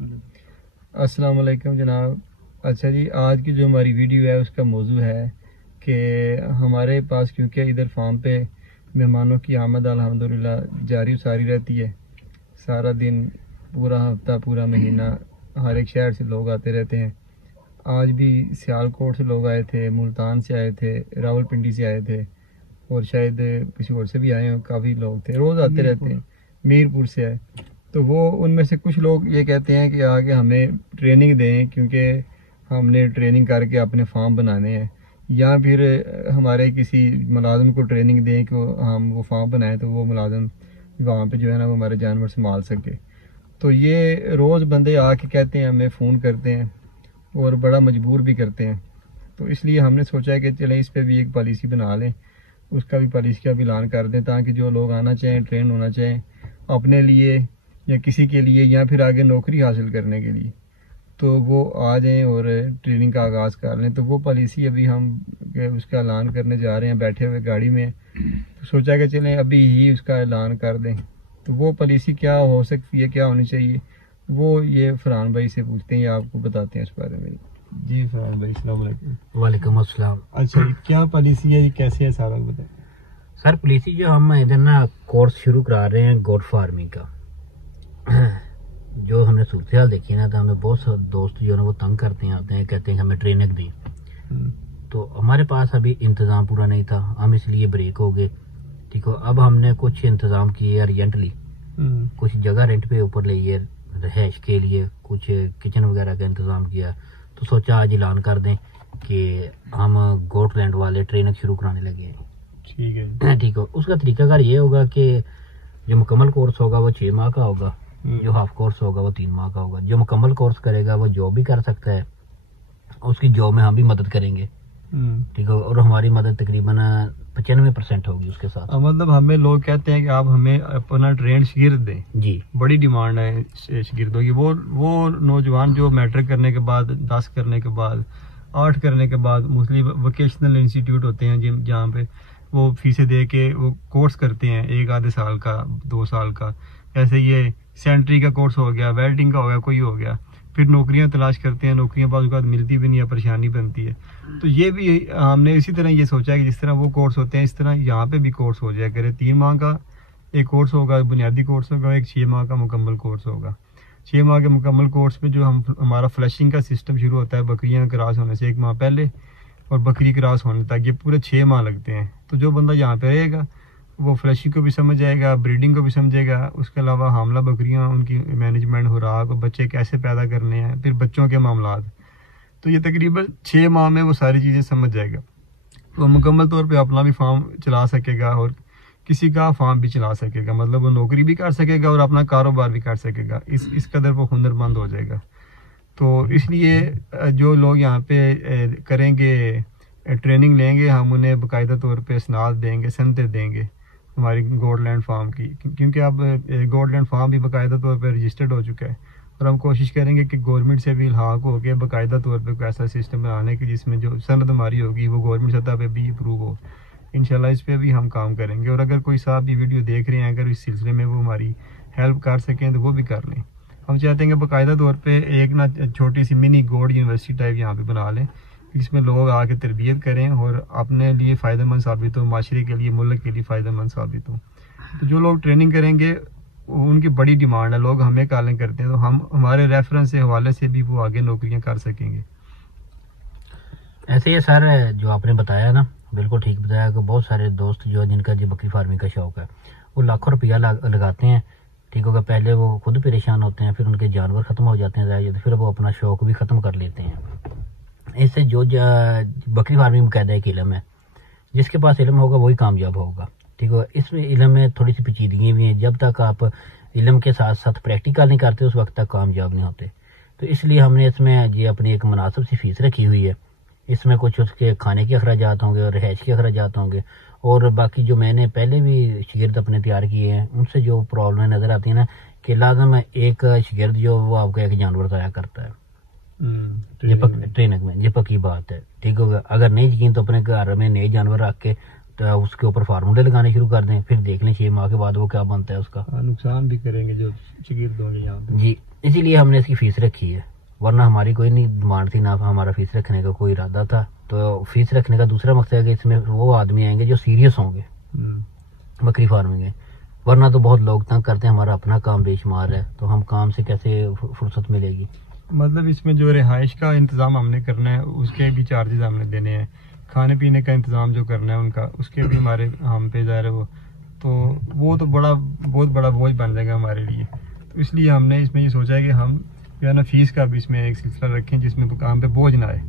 अस्सलाम वालेकुम जनाब। अच्छा जी, आज की जो हमारी वीडियो है उसका मौजू है कि हमारे पास क्योंकि इधर फार्म पे मेहमानों की आमद अल्हम्दुलिल्लाह जारी सारी रहती है। सारा दिन, पूरा हफ्ता, पूरा महीना हर एक शहर से लोग आते रहते हैं। आज भी सियालकोट से लोग आए थे, मुल्तान से आए थे, रावलपिंडी से आए थे और शायद किसी और से भी आए हैं। काफ़ी लोग थे, रोज़ आते रहते हैं। मीरपुर से आए। तो वो उनमें से कुछ लोग ये कहते हैं कि आगे हमें ट्रेनिंग दें, क्योंकि हमने ट्रेनिंग करके अपने फार्म बनाने हैं, या फिर हमारे किसी मुलाजिम को ट्रेनिंग दें कि हम वो फार्म बनाएं तो वो मुलाजिम वहाँ पे जो है ना वो हमारे जानवर संभाल सके। तो ये रोज़ बंदे आके कहते हैं, हमें फ़ोन करते हैं और बड़ा मजबूर भी करते हैं। तो इसलिए हमने सोचा है कि चलें इस पर भी एक पॉलिसी बना लें, उसका भी पॉलिसी का भी ऐलान कर दें, ताकि जो लोग आना चाहें, ट्रेन होना चाहें अपने लिए या किसी के लिए, या फिर आगे नौकरी हासिल करने के लिए, तो वो आ जाएं और ट्रेनिंग का आगाज़ कर लें। तो वो पॉलिसी अभी हम उसका ऐलान करने जा रहे हैं, बैठे हुए गाड़ी में। तो सोचा कि चलें अभी ही उसका ऐलान कर दें। तो वो पॉलिसी क्या हो सकती है, क्या होनी चाहिए, वो ये फरहान भाई से पूछते हैं या आपको बताते हैं इस बारे में। जी फरहान भाई, अस्सलाम वालेकुम। वालेकुम अस्सलाम। अच्छा, क्या पॉलिसी है, कैसे है, सारा बताएं। सर पॉलिसी जो हम इधर ना कोर्स शुरू करा रहे हैं गोट फार्मिंग का, जो हमने सूरत हाल देखी है ना, तो हमें बहुत सारे दोस्त जो है वो तंग करते हैं, आते हैं, कहते हैं हमें ट्रेनिंग दी। तो हमारे पास अभी इंतज़ाम पूरा नहीं था, हम इसलिए ब्रेक हो गए। ठीक हो, अब हमने कुछ इंतज़ाम किए अर्जेंटली, कुछ जगह रेंट पे ऊपर लिए रहायश के लिए, कुछ किचन वगैरह का इंतज़ाम किया। तो सोचा आज ऐलान कर दें कि हम गोटलैंड वाले ट्रेनिंग शुरू कराने लगे हैं। ठीक है। ठीक हो, उसका तरीकाकार ये होगा कि जो मुकम्मल कोर्स होगा वो 6 माह का होगा, जो हाफ कोर्स होगा वो 3 माह का होगा। जो मुकम्मल कोर्स करेगा वो जॉब भी कर सकता है, उसकी जॉब में हम भी मदद करेंगे। ठीक है, और हमारी मदद तकरीबन 95% होगी उसके साथ। मतलब हमें लोग कहते हैं कि आप हमें अपना ट्रेन शिगिर्द दें। जी, बड़ी डिमांड है शिगिर्दों की। वो नौजवान जो मैट्रिक करने के बाद, 10 करने के बाद, 8 करने के बाद मुस्लिम वोकेशनल इंस्टीट्यूट होते हैं जहाँ पे वो फीसें दे के वो कोर्स करते हैं, 1 आधे साल का, 2 साल का। ऐसे ये सेंट्री का कोर्स हो गया, वेल्डिंग का हो गया, कोई हो गया। फिर नौकरियां तलाश करते हैं, नौकरियां बाद उसके बाद मिलती भी नहीं है, परेशानी बनती है। तो ये भी हमने इसी तरह ये सोचा है कि जिस तरह वो कोर्स होते हैं इस तरह यहाँ पे भी कोर्स हो जाए करे। 3 माह का एक कोर्स होगा, बुनियादी कोर्स होगा, एक 6 माह का मुकम्मल कोर्स होगा। 6 माह के मुकम्मल कोर्स में जो हमारा फ्लशिंग का सिस्टम शुरू होता है बकरियां क्रॉस होने से 1 माह पहले, और बकरी क्रॉस होने तक ये पूरे 6 माह लगते हैं। तो जो बंदा यहाँ पे रहेगा वो फ्लशिंग को भी समझ जाएगा, ब्रीडिंग को भी समझेगा, उसके अलावा हामला बकरियां, उनकी मैनेजमेंट, खुराक, बच्चे कैसे पैदा करने हैं, फिर बच्चों के मामलात। तो ये तकरीबन 6 माह में वो सारी चीज़ें समझ जाएगा। वो मुकम्मल तौर पे अपना भी फार्म चला सकेगा और किसी का फार्म भी चला सकेगा। मतलब वो नौकरी भी कर सकेगा और अपना कारोबार भी कर सकेगा। इस कदर वो हुनरमंद हो जाएगा। तो इसलिए जो लोग यहाँ पे करेंगे, ट्रेनिंग लेंगे, हम उन्हें बाकायदा तौर पे इसनाद देंगे, सनतें देंगे हमारी गोटलैंड फार्म की, क्योंकि अब गोटलैंड फार्म भी बाकायदा तौर पे रजिस्टर्ड हो चुका है। और हम कोशिश करेंगे कि गवर्नमेंट से भी इल्हाक हो के बाकायदा तौर पे कोई ऐसा सिस्टम बनाने की जिसमें जो सनद हमारी होगी वो गवर्नमेंट सतह पे भी अप्रूव हो। इंशाल्लाह इस पे भी हम काम करेंगे। और अगर कोई साहब भी वीडियो देख रहे हैं, अगर इस सिलसिले में वो हमारी हेल्प कर सकें तो वो भी कर लें। हम चाहते हैं कि बाकायदा तौर पे एक ना छोटी सी मिनी गोड यूनिवर्सिटी टाइप यहाँ पे बना लें, जिसमें लोग आके तरबियत करें और अपने लिए फ़ायदेमंद साबित हो, माशरे के लिए, मुल्क के लिए फ़ायदेमंद साबित हो। तो जो लोग ट्रेनिंग करेंगे उनकी बड़ी डिमांड है, लोग हमें कॉलिंग करते हैं, तो हम हमारे रेफरेंस से, हवाले से भी वो आगे नौकरियां कर सकेंगे। ऐसे ही सर जो आपने बताया ना, बिल्कुल ठीक बताया कि बहुत सारे दोस्त जो जिनका जो बकरी फार्मिंग का शौक है वो लाखों रुपया लगाते हैं। ठीक होगा, पहले वो खुद परेशान होते हैं, फिर उनके जानवर ख़त्म हो जाते हैं, फिर वो अपना शौक भी ख़त्म कर लेते हैं। इससे जो बकरी फार्मिंग बाकायदा एक इलम है, जिसके पास इलम होगा वही कामयाब होगा। ठीक है, इसमें इलम में थोड़ी सी पेचीदगियाँ भी हैं। जब तक आप इलम के साथ साथ प्रैक्टिकल नहीं करते उस वक्त तक कामयाब नहीं होते। तो इसलिए हमने इसमें ये अपनी एक मुनासिब सी फीस रखी हुई है। इसमें कुछ उसके खाने के अखराजात होंगे और रिहाइश के अखराजात होंगे, और बाकी जो मैंने पहले भी शिगिर्द अपने तैयार किए हैं उनसे जो प्रॉब्लम नज़र आती है ना, कि लाजम एक शिगिर्द जो वो आपका एक जानवर ज़ाया करता है ट्रेनिंग में, ये पक्की बात है। ठीक होगा, अगर नहीं यकीन तो अपने घर में नए जानवर रख के तो उसके ऊपर फार्मूले लगाने शुरू कर दें, फिर देख लें 6 माह के बाद वो क्या बनता है उसका। नुकसान भी करेंगे जो शागिर्द होंगे यहाँ पे। जी, इसीलिए हमने इसकी फीस रखी है, वरना हमारी कोई नहीं डिमांड थी, ना हमारा फीस रखने का कोई इरादा था। तो फीस रखने का दूसरा मकसद है कि इसमें वो आदमी आएंगे जो सीरियस होंगे बकरी फार्मिंग में, वरना तो बहुत लोग तंग करते हैं, हमारा अपना काम बेशुमार है, तो हम काम से कैसे फुर्सत मिलेगी। मतलब इसमें जो रिहाइश का इंतज़ाम हमने करना है उसके भी चार्जेस हमने देने हैं, खाने पीने का इंतज़ाम जो करना है उनका उसके भी हमारे हम पे ज़ाहिर है वो तो बहुत बड़ा बोझ बन जाएगा हमारे लिए। तो इसलिए हमने इसमें ये सोचा है कि हम जो है ना फीस का भी इसमें एक सिलसिला रखें जिसमें काम पे बोझ ना आए।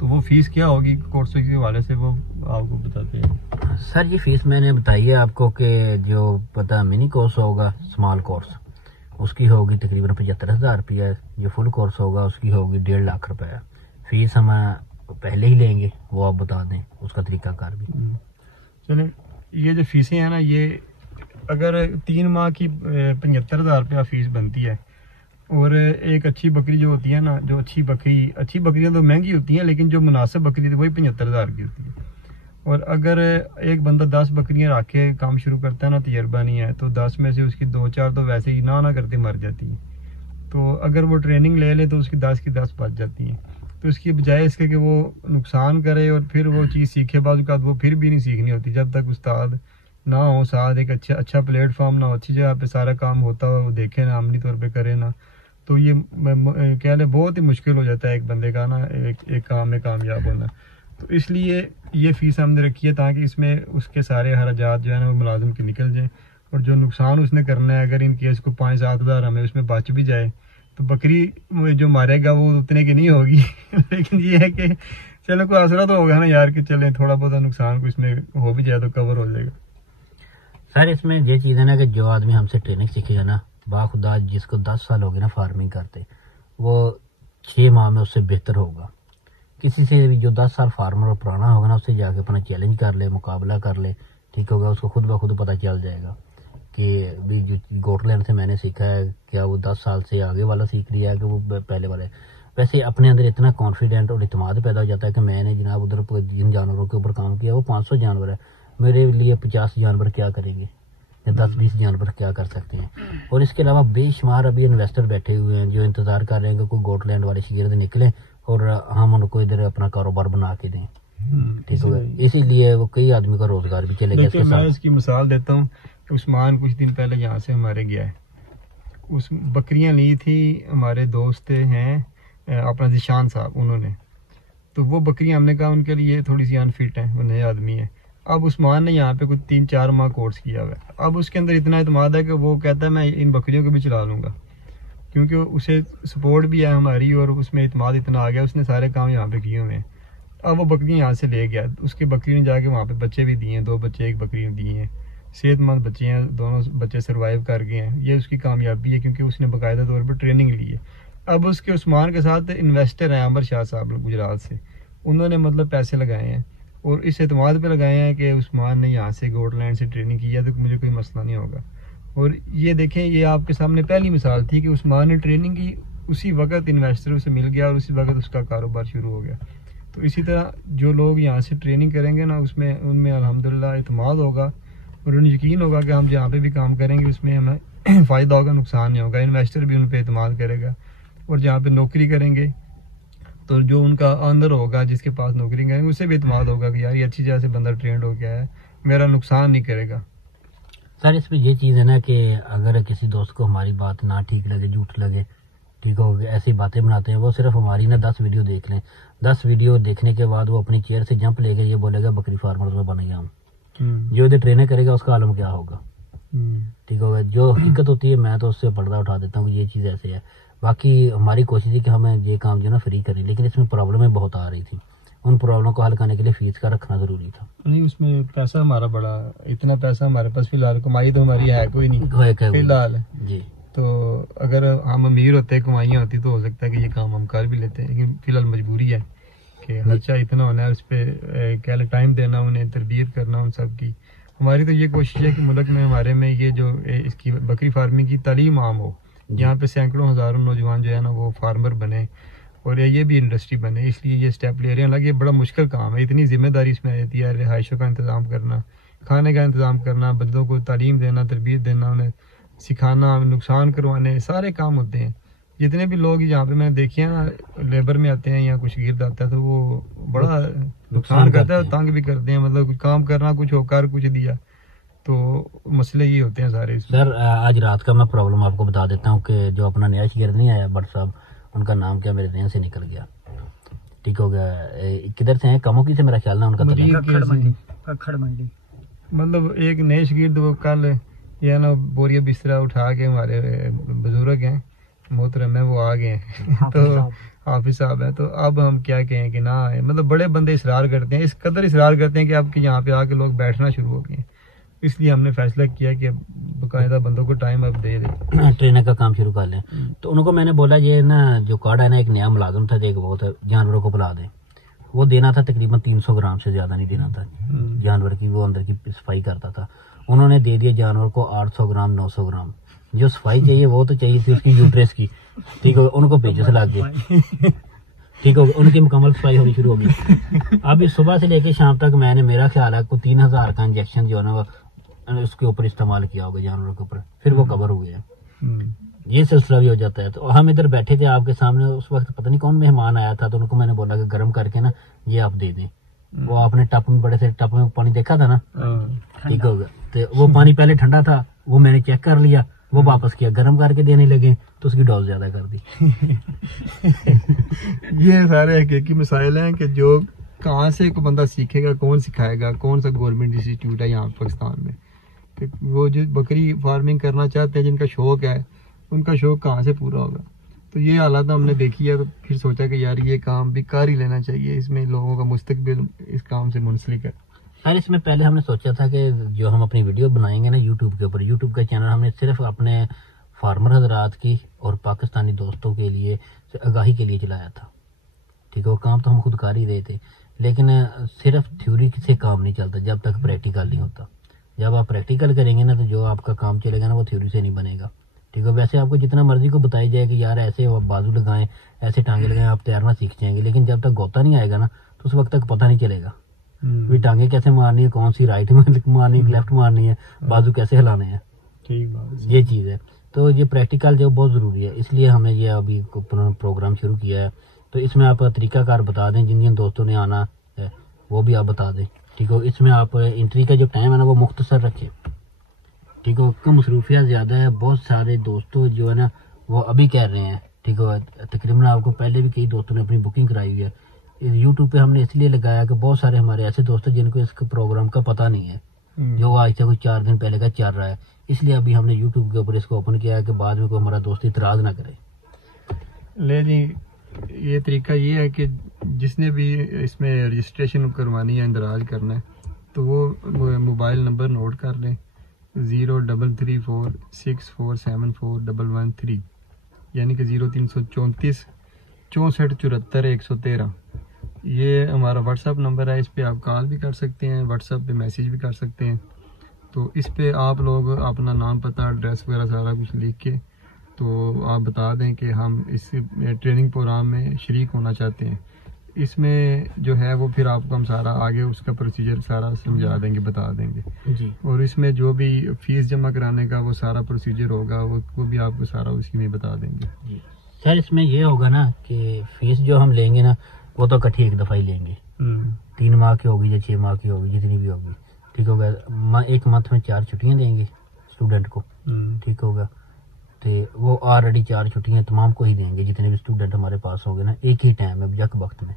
तो वो फीस क्या होगी कोर्सों के हवाले से वो आपको बताते हैं। सर ये फीस मैंने बताई है आपको कि जो पता मिनी कोर्स होगा, स्मॉल कोर्स, उसकी होगी तकरीबन 75,000 रुपया। जो फुल कोर्स होगा उसकी होगी 1.5 लाख रुपया। फीस हम पहले ही लेंगे, वो आप बता दें उसका तरीकाकार भी। चलें, ये जो फीसें हैं ना, ये अगर 3 माह की 75,000 रुपया फीस बनती है, और एक अच्छी बकरी जो होती है ना, जो अच्छी बकरियां तो महंगी होती हैं, लेकिन जो मुनासिब बकरी थी वही 75,000 की होती है। और अगर एक बंदा 10 बकरियां रख के काम शुरू करता है ना, तजर्बा नहीं है, तो 10 में से उसकी 2-4 तो वैसे ही ना करते मर जाती हैं। तो अगर वो ट्रेनिंग ले ले तो उसकी 10 की 10 बच जाती हैं। तो इसकी बजाय इसके कि वो नुकसान करे और फिर वो चीज़ सीखे, बाद का वो फिर भी नहीं सीखनी होती जब तक उस्ताद ना हो साथ, एक अच्छा प्लेटफॉर्म ना हो, अच्छी जगह पे सारा काम होता हो, वो देखे ना, अमली तौर पे करे ना, तो ये कह ले बहुत ही मुश्किल हो जाता है एक बंदे का ना एक काम में कामयाब होना। तो इसलिए ये फीस हमने रखी है ताकि इसमें उसके सारे हराजात जो है ना वो मुलाजिम के निकल जाए, और जो नुकसान उसने करना है अगर इन केस को 5-7 हज़ार हमें उसमें बच भी जाए तो बकरी जो मारेगा वो उतने की नहीं होगी लेकिन ये है कि चलो कोई आसरा तो होगा ना यार कि चले थोड़ा बहुत नुकसान को इसमें हो भी जाए तो कवर हो जाएगा। सर इसमें ये चीज़ है ना कि जो आदमी हमसे ट्रेनिंग सीखेगा ना, बाखुदा जिसको 10 साल हो गए ना फार्मिंग करते, वो 6 माह में उससे बेहतर होगा। किसी से भी जो 10 साल फार्मर और पुराना होगा ना, उससे जाके अपना चैलेंज कर ले, मुकाबला कर ले, ठीक होगा, उसको खुद ब खुद पता चल जाएगा कि भी जो गोटलैंड से मैंने सीखा है क्या वो 10 साल से आगे वाला सीख लिया है कि वो पहले वाले। वैसे अपने अंदर इतना कॉन्फिडेंट और इत्मीनान पैदा हो जाता है कि मैंने जनाब उधर जिन जानवरों के ऊपर काम किया वो 500 जानवर है, मेरे लिए 50 जानवर क्या करेंगे या 10-20 जानवर क्या कर सकते हैं। और इसके अलावा बेशुमार अभी इन्वेस्टर बैठे हुए हैं जो इंतजार कर रहे हैं कि कोई गोटलैंड वाले शागिर्द निकले और हम उनको इधर अपना कारोबार बना के दें, ठीक होगा। इसीलिए वो कई आदमी का रोजगार भी चलेगा इसके साथ। मैं इसकी मिसाल देता हूँ, उस्मान कुछ दिन पहले यहाँ से हमारे गया है, उस बकरियाँ ली थी हमारे दोस्त हैं अपना जिशान साहब, उन्होंने तो वो बकरियाँ हमने कहा उनके लिए थोड़ी सी अनफिट हैं, वो नए आदमी है। अब उस्मान ने यहाँ पे कुछ 3-4 माह कोर्स किया हुआ है, अब उसके अंदर इतना एतमाद है कि वो कहता है मैं इन बकरियों को भी चला लूँगा, क्योंकि उसे सपोर्ट भी है हमारी और उसमें इतमाद इतना आ गया, उसने सारे काम यहाँ पे किए हुए हैं। अब वो बकरियाँ यहाँ से ले गया, उसकी बकरी ने जाके वहाँ पे बच्चे भी दिए हैं, 2 बच्चे 1 बकरी ने दिए हैं, सेहतमंद बच्चे हैं, दोनों बच्चे सर्वाइव कर गए हैं। ये उसकी कामयाबी है क्योंकि उसने बाकायदा तौर पर ट्रेनिंग ली है। अब उसके उस्मान के साथ इन्वेस्टर हैं अमर शाह साहब गुजरात से, उन्होंने मतलब पैसे लगाए हैं और इस एतमाद पे लगाए हैं कि उस्मान ने यहाँ से गोटलैंड से ट्रेनिंग की है तो मुझे कोई मसला नहीं होगा। और ये देखें, ये आपके सामने पहली मिसाल थी कि उस्मान ने ट्रेनिंग की, उसी वक्त इन्वेस्टर उसे मिल गया और उसी वक्त उसका कारोबार शुरू हो गया। तो इसी तरह जो लोग यहाँ से ट्रेनिंग करेंगे ना, उसमें उनमें अल्हम्दुलिल्लाह इतमाद होगा और उन्हें यकीन होगा कि हम जहाँ पे भी काम करेंगे उसमें हमें फ़ायदा होगा, नुकसान नहीं होगा। इन्वेस्टर भी उन पर इतमाद करेगा और जहाँ पे नौकरी करेंगे तो जो उनका अंदर होगा जिसके पास नौकरी करेंगे उसे भी इतमाद होगा कि यार ये अच्छी जगह से बंदा ट्रेंड हो गया है, मेरा नुकसान नहीं करेगा। सर इसमें ये चीज़ है ना कि अगर किसी दोस्त को हमारी बात ना ठीक लगे, झूठ लगे, ठीक हो, ऐसी बातें बनाते हैं, वो सिर्फ हमारी ना 10 वीडियो देख लें। 10 वीडियो देखने के बाद वो अपनी चेयर से जंप लेके ये बोलेगा बकरी फार्मर में बन गया हम। जो इधर ट्रेनिंग करेगा उसका आलम क्या होगा, ठीक होगा। जो हकीकत होती है मैं तो उससे पर्दा उठा देता हूँ कि ये चीज़ ऐसे है। बाकी हमारी कोशिश थी कि हमें ये काम जो ना फ्री करें, लेकिन इसमें प्रॉब्लमें बहुत आ रही थी, उन प्रॉब्लम को हल करने के लिए फीस का रखना जरूरी था। नहीं, उसमें पैसा हमारा बड़ा, इतना पैसा हमारे पास फिलहाल, कमाई तो हमारी है कोई नहीं फिलहाल जी। तो अगर हम अमीर होते, कमाइयाँ होती तो हो सकता है कि ये काम हम कर भी लेते हैं, लेकिन फिलहाल मजबूरी है कि खर्चा इतना होना है, उस पर क्या टाइम देना, उन्हें तरबियत करना उन सब की। हमारी तो ये कोशिश है कि मुल्क में हमारे में ये जो इसकी बकरी फार्मिंग की तालीम आम हो, यहाँ पे सैकड़ों हज़ारों नौजवान जो है ना वो फार्मर बने और ये भी इंडस्ट्री बने, इसलिए ये स्टेप ले रहे हैं। हालांकि ये बड़ा मुश्किल काम है, इतनी जिम्मेदारी इसमें आ जाती है, रिहाइशों का इंतज़ाम करना, खाने का इंतज़ाम करना, बंदों को तालीम देना, तरबियत देना, उन्हें सिखाना, नुकसान करवाने, सारे काम होते हैं। जितने भी लोग यहाँ पे मैंने देखे हैं ना, लेबर में आते हैं या कुछ गिरद आता है तो वो बड़ा नुकसान करता है, तंग भी करते हैं। मतलब काम करना, कुछ होकर कुछ दिया, तो मसले ये होते हैं सारे। सर आज रात का मैं प्रॉब्लम आपको बता देता हूँ कि जो अपना नया शिगिर्द नहीं आया भट्ट साहब, उनका नाम क्या मेरे ध्यान से निकल गया, ठीक हो गया। किधर से हैं? कमोकी से मेरा ख्याल ना उनका खड़ मंडी। मतलब एक नए शिगिर्द वो कल ये ना बोरिया बिस्तरा उठा के, हमारे बुजुर्ग हैं मोहतरम है, वो आ गए हैं तो हाफिज साहब है, तो अब हम क्या कहें कि ना आए। मतलब बड़े बंदे इसरार करते हैं, इस कदर इसरार करते हैं कि आपके यहाँ पे आके लोग बैठना शुरू हो गए। इसलिए हमने फैसला किया कि बाकायदा बंदों को टाइम अब दे दे, ट्रेनर का काम शुरू कर लें। तो उनको मैंने बोला ये ना जो कार्ड है ना, एक नया मुलाजिम था, एक बहुत जानवरों को बुला दें, वो देना था तकरीबन 300 ग्राम से ज्यादा नहीं देना था जानवर की, वो अंदर की सफाई करता था। उन्होंने दे दिया जानवर को 800 ग्राम 900 ग्राम। जो सफाई चाहिए वो तो चाहिए थी उसकी यूट्रेस की, ठीक हो, उनको पेचेस लग गए, ठीक हो, उनकी मुकम्मल सफाई होनी शुरू होगी। अभी सुबह से लेके शाम तक मैंने, मेरा ख्याल है, को 3000 का इंजेक्शन जो है ना उसके ऊपर इस्तेमाल किया होगा जानवरों के ऊपर, फिर वो कवर हुए हैं। ये सिलसिला भी हो जाता है। तो हम इधर बैठे थे आपके सामने, उस वक्त पता नहीं कौन मेहमान आया था, तो उनको मैंने बोला कि गर्म करके ना ये आप दे दें। वो आपने टप में, बड़े से टप में पानी देखा था ना, ठीक हो गया। तो वो पानी पहले ठंडा था, वो मैंने चेक कर लिया, वो वापस किया, गर्म करके देने लगे तो उसकी डोज ज्यादा कर दी। ये सारे हकीकी मसाइल हैं कि जो कहाँ से कोई बंदा सीखेगा, कौन सिखाएगा, कौन सा गवर्नमेंट इंस्टीट्यूट है यहाँ पाकिस्तान में। कि वो जो बकरी फार्मिंग करना चाहते हैं, जिनका शौक है, उनका शौक कहाँ से पूरा होगा। तो ये हालात हमने देखी है, तो फिर सोचा कि यार ये काम भी कर ही लेना चाहिए, इसमें लोगों का मुस्तकबिल इस काम से मुंसलिक है। सर इसमें पहले हमने सोचा था कि जो हम अपनी वीडियो बनाएंगे ना यूट्यूब के ऊपर, यूट्यूब का चैनल हमने सिर्फ अपने फार्मर हजरात की और पाकिस्तानी दोस्तों के लिए आगाही के लिए चलाया था, ठीक है। वो काम तो हम खुद कर ही रहे थे, लेकिन सिर्फ थ्योरी से काम नहीं चलता जब तक प्रैक्टिकल नहीं होता। जब आप प्रैक्टिकल करेंगे ना, तो जो आपका काम चलेगा ना वो थ्योरी से नहीं बनेगा, ठीक है। वैसे आपको जितना मर्जी को बताई जाए कि यार ऐसे बाजू लगाएं, ऐसे टांगे लगाएं, आप तैरना सीख जाएंगे, लेकिन जब तक गोता नहीं आएगा ना तो उस वक्त तक पता नहीं चलेगा भी टांगे कैसे मारनी है, कौन सी राइट में मारनी है, लेफ्ट मारनी है, बाजू कैसे हिलाने हैं, ठीक बात, ये चीज़ है। तो ये प्रैक्टिकल जो बहुत ज़रूरी है, इसलिए हमने ये अभी प्रोग्राम शुरू किया है। तो इसमें आप तरीकाकार बता दें, जिन जिन दोस्तों ने आना है वो भी आप बता दें, ठीक हो। इसमें आप एंट्री का जो टाइम है ना वो मुख्तसर रखें, ठीक हो, क्यों मसरूफियत ज़्यादा है। बहुत सारे दोस्तों जो है ना वो अभी कह रहे हैं, ठीक हो, तकरीबन आपको पहले भी कई दोस्तों ने अपनी बुकिंग कराई हुई है। यूट्यूब पे हमने इसलिए लगाया कि बहुत सारे हमारे ऐसे दोस्त हैं जिनको इसके प्रोग्राम का पता नहीं है, जो आज से कुछ 4 दिन पहले का चल रहा है। इसलिए अभी हमने यूट्यूब के ऊपर इसको ओपन किया है कि बाद में कोई हमारा दोस्त इतराज ना करे। ले जी, ये तरीका ये है कि जिसने भी इसमें रजिस्ट्रेशन करवानी है, इंदराज करना है, तो वो मोबाइल नंबर नोट कर लें 033464714113, यानी कि 0334 64 74 113। ये हमारा व्हाट्सअप नंबर है, इस पे आप कॉल भी कर सकते हैं, व्हाट्सअप पे मैसेज भी कर सकते हैं। तो इस पे आप लोग अपना नाम, पता, एड्रेस वगैरह सारा कुछ लिख के तो आप बता दें कि हम इस ट्रेनिंग प्रोग्राम में शरीक होना चाहते हैं। इसमें जो है वो फिर आपको हम सारा आगे उसका प्रोसीजर सारा समझा देंगे, बता देंगे जी। और इसमें जो भी फीस जमा कराने का वो सारा प्रोसीजर होगा वो भी आपको सारा उसी में बता देंगे जी। सर इसमें ये होगा ना कि फीस जो हम लेंगे ना वो तो इकट्ठी एक दफ़ा ही लेंगे, 3 माह की होगी या 6 माह की होगी, जितनी भी होगी, ठीक होगा। एक मंथ में 4 छुट्टियाँ देंगे स्टूडेंट को, ठीक होगा। तो वो ऑलरेडी 4 छुट्टियाँ तमाम को ही देंगे, जितने भी स्टूडेंट हमारे पास होंगे ना, एक ही टाइम में, यक वक्त में।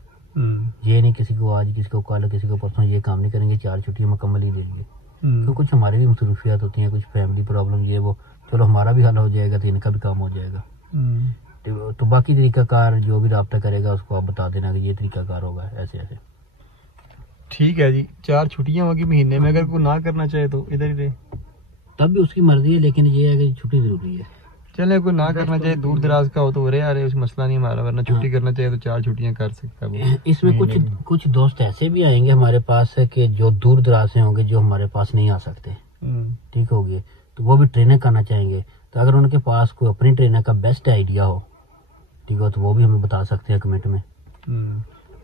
ये नहीं किसी को आज, किसी को कल, किसी को परसों, ये काम नहीं करेंगे, 4 छुट्टियाँ मुकम्मल ही देंगे। तो कुछ हमारी भी मसरूफियात होती हैं, कुछ फैमिली प्रॉब्लम, ये वो, चलो हमारा भी हल हो जाएगा तो इनका भी काम हो जाएगा। तो बाकी तरीकाकार जो भी रब्ता करेगा उसको आप बता देना कि ये तरीकाकार होगा, ऐसे ऐसे। ठीक है जी। 4 छुट्टियां होगी महीने में, अगर कोई ना करना चाहे तो इधर ही रहे, तब भी उसकी मर्जी है, लेकिन ये है कि छुट्टी जरूरी है। चले कोई ना करना चाहे, दूर दराज का हो तो अरे यार उस मसला नहीं हमारा, वरना छुट्टी करना चाहे तो 4 छुट्टियां कर सकता है वो। इसमें कुछ दोस्त ऐसे भी आएंगे हमारे पास है कि जो दूर दराज से होंगे, जो हमारे पास नहीं आ सकते, ठीक हो गए, तो वो भी ट्रेनिंग करना चाहेंगे। तो अगर उनके पास कोई अपनी ट्रेनर का बेस्ट आइडिया हो, ठीक है, तो वो भी हमें बता सकते हैं कमेंट में।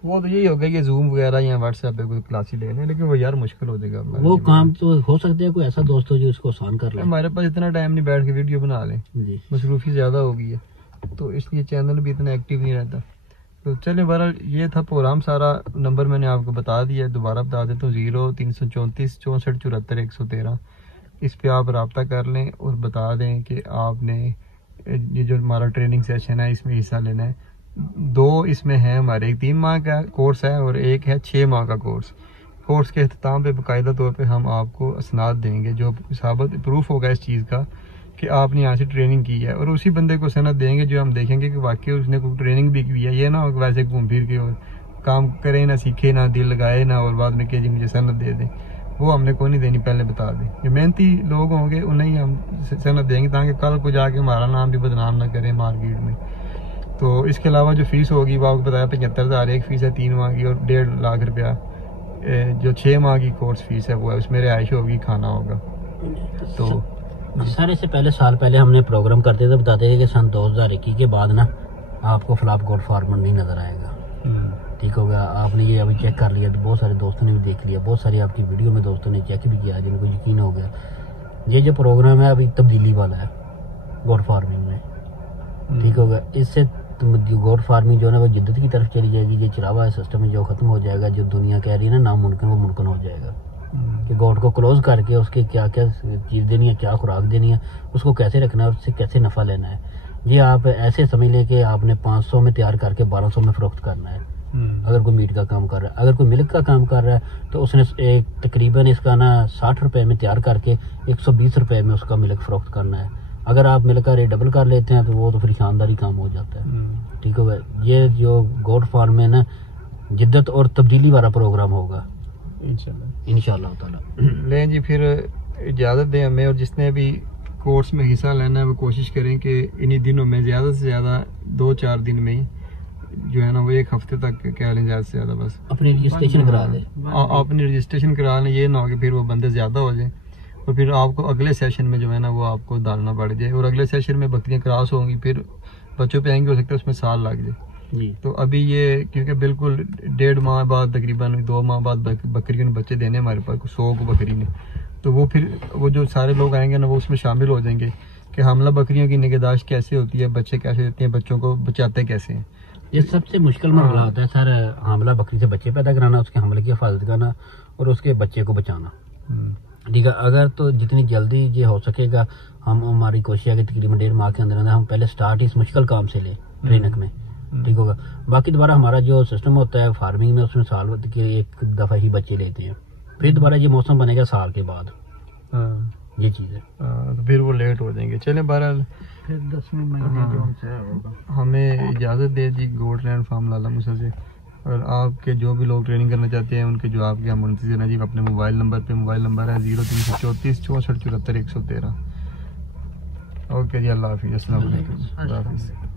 वो तो यही होगा कि जूम वगैरह या व्हाट्सएप पे कोई क्लास ही लेने, लेकिन वो यार मुश्किल हो जाएगा। वो काम तो हो सकता है कोई ऐसा दोस्त हो जो इसको आसान कर ले। हमारे पास इतना टाइम नहीं बैठ के वीडियो बना लें जी, मसरूफी ज़्यादा हो गई है, तो इसलिए चैनल भी इतना एक्टिव नहीं रहता। तो चले बहरहाल ये था प्रोग्राम सारा। नंबर मैंने आपको बता दिया, दोबारा बता देता हूँ 0334 64 74 113। इस पे आप रब्ता कर लें और बता दें कि आपने ये जो हमारा ट्रेनिंग सेशन है इसमें हिस्सा लेना है। 2 इसमें है हमारे, एक 3 माह का कोर्स है और एक है 6 माह का कोर्स। कोर्स के अख्ताम पे बाकायदा तौर पे हम आपको असनाद देंगे जो साबित प्रूफ होगा इस चीज़ का कि आपने यहाँ से ट्रेनिंग की है, और उसी बंदे को सनद देंगे जो हम देखेंगे कि वाकई उसने कोई ट्रेनिंग भी की है। ये ना हो कि वैसे घूम फिर के और काम करे ना, सीखे ना, दिल लगाए ना, और बाद में कहे जी मुझे सनद दे दें। वो हमने को नहीं देनी, पहले बता दें। जो मेहनती लोग होंगे उन्हें ही हम सनद देंगे ताकि कल को जाके हमारा नाम भी बदनाम ना करें मार्केट में। तो इसके अलावा जो फीस होगी वो आपको बताया 75,000 एक फ़ीस है 3 माह की, और 1.5 लाख रुपया जो 6 माह की कोर्स फीस है वो है, उसमें रिहाइश होगी, खाना होगा। तो सारे से पहले साल पहले हमने प्रोग्राम करते थे, बताते थे कि सन 2021 के बाद ना आपको फ्लॉप गोल्ड फार्मर नहीं नजर आएगा। ठीक हो गया, आपने ये अभी चेक कर लिया, तो बहुत सारे दोस्तों ने भी देख लिया, बहुत सारी आपकी वीडियो में दोस्तों ने चेक भी किया, जिनको यकीन हो गया। ये जो प्रोग्राम है अभी तब्दीली वाला है गोल्ड फार्मिंग में। ठीक हो गया, इससे गोल्ड फार्मिंग जो है ना वो जिद्दत की तरफ चली जाएगी। ये चलावा सिस्टम है जो खत्म हो जाएगा, जो दुनिया कह रही है ना नामुमकिन, वो मुमकिन हो जाएगा। कि गोल्ड को क्लोज करके उसके क्या क्या चीज़ देनी है, क्या खुराक देनी है, उसको कैसे रखना है, उससे कैसे नफ़ा लेना है। ये आप ऐसे समझ लें कि आपने 500 में तैयार करके 1200 में फरोख्त करना है। अगर कोई मीट का काम कर रहा है, अगर कोई मिल्क का काम कर रहा है, तो उसने एक तकरीबन इसका ना 60 रुपए में तैयार करके 120 रुपए में उसका मिल्क फरोख्त करना है। अगर आप मिल्क का रेट डबल कर लेते हैं तो वो तो फिर शानदारी काम हो जाता है। ठीक है, ये जो गोल्ड फार्म में ना जिद्दत और तब्दीली वाला प्रोग्राम होगा इंशाल्लाह ताला। लें जी, फिर इजाज़त दें हमें, और जिसने भी कोर्स में हिस्सा लेना है वो कोशिश करें कि इन्हीं दिनों में ज़्यादा से ज़्यादा 2-4 दिन में ही जो है ना वो 1 हफ्ते तक कह लें, ज़्यादा से ज़्यादा बस अपनी रजिस्ट्रेशन करा दें। अपनी रजिस्ट्रेशन करा लें, ये ना हो कि फिर वो बंदे ज़्यादा हो जाएं और फिर आपको अगले सेशन में जो है ना वो आपको डालना पड़ जाए, और अगले सेशन में बकरियाँ क्रॉस होंगी, फिर बच्चों पे आएंगे, हो सकता है उसमें साल लग जाए जी। तो अभी ये क्योंकि बिल्कुल 1.5 माह बाद, तकरीबन 2 माह बाद बकरियों ने बच्चे देने हमारे पास 100 को बकरी ने, तो वो फिर वो जो सारे लोग आएंगे ना वो उसमें शामिल हो जाएंगे कि हमला बकरियों की निगहदाश्त कैसे होती है, बच्चे कैसे देते हैं, बच्चों को बचाते कैसे हैं। ये सबसे मुश्किल मामला होता है सर, हमला बकरी से बच्चे पैदा कराना, उसके हमले की हिफाजत करना और उसके बच्चे को बचाना। ठीक है, अगर तो जितनी जल्दी ये हो सकेगा, हमारी कोशिश है कि तकरीबन 1.5 माह के अंदर अंदर हम पहले स्टार्ट इस मुश्किल काम से ले ट्रेनिंग में। ठीक होगा, बाकी दोबारा हमारा जो सिस्टम होता है फार्मिंग में, उसमें साल के 1 दफा ही बच्चे लेते हैं, फिर दोबारा ये मौसम बनेगा साल के बाद। ये चीज़ है, तो फिर वो लेट हो जाएंगे। चले बहरहाल फिर 10वें महीने जो उनसे होगा। हमें इजाज़त दे जी गोल्डलैंड फार्म लाला मूसा से, और आपके जो भी लोग ट्रेनिंग करना चाहते हैं उनके जवाब के हम मुंतज़िर हैं जी। अपने मोबाइल नंबर पे, मोबाइल नंबर है 0334 64 74 113। ओके जी, अल्लाह हाफिज़, अस्सलाम वालेकुम।